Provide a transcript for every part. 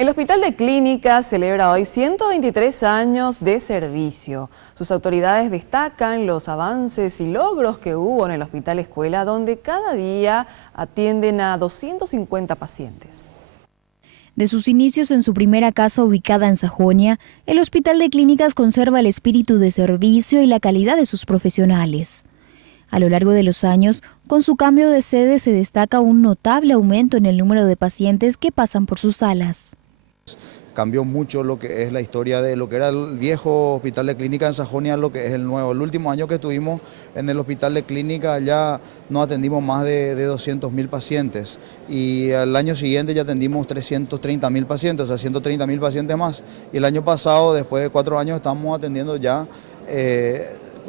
El Hospital de Clínicas celebra hoy 123 años de servicio. Sus autoridades destacan los avances y logros que hubo en el Hospital Escuela, donde cada día atienden a 250 pacientes. De sus inicios en su primera casa ubicada en Sajonia, el Hospital de Clínicas conserva el espíritu de servicio y la calidad de sus profesionales. A lo largo de los años, con su cambio de sede se destaca un notable aumento en el número de pacientes que pasan por sus salas. Cambió mucho lo que es la historia de lo que era el viejo Hospital de Clínica en Sajonia, lo que es el nuevo. El último año que estuvimos en el Hospital de Clínica ya no atendimos más de 200.000 pacientes y al año siguiente ya atendimos 330.000 pacientes, o sea 130.000 pacientes más. Y el año pasado, después de 4 años, estamos atendiendo ya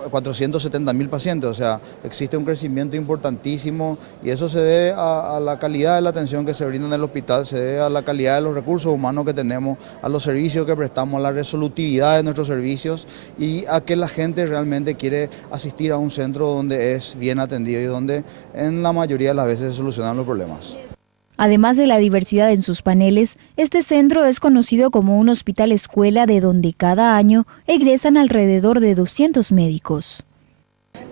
470.000 pacientes, o sea, existe un crecimiento importantísimo y eso se debe a la calidad de la atención que se brinda en el hospital, se debe a la calidad de los recursos humanos que tenemos, a los servicios que prestamos, a la resolutividad de nuestros servicios y a que la gente realmente quiere asistir a un centro donde es bien atendido y donde en la mayoría de las veces se solucionan los problemas. Además de la diversidad en sus paneles, este centro es conocido como un hospital escuela de donde cada año egresan alrededor de 200 médicos.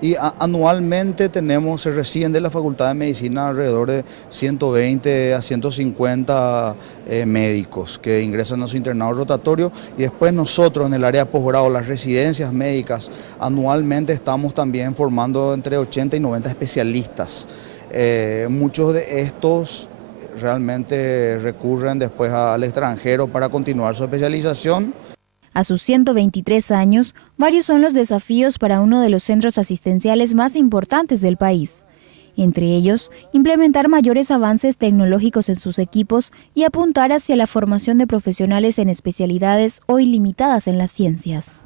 Y anualmente se reciben de la Facultad de Medicina alrededor de 120 a 150 médicos que ingresan a su internado rotatorio y después nosotros en el área de posgrado, las residencias médicas, anualmente estamos también formando entre 80 y 90 especialistas. Muchos de estos realmente recurren después al extranjero para continuar su especialización. A sus 123 años, varios son los desafíos para uno de los centros asistenciales más importantes del país. Entre ellos, implementar mayores avances tecnológicos en sus equipos y apuntar hacia la formación de profesionales en especialidades hoy limitadas en las ciencias.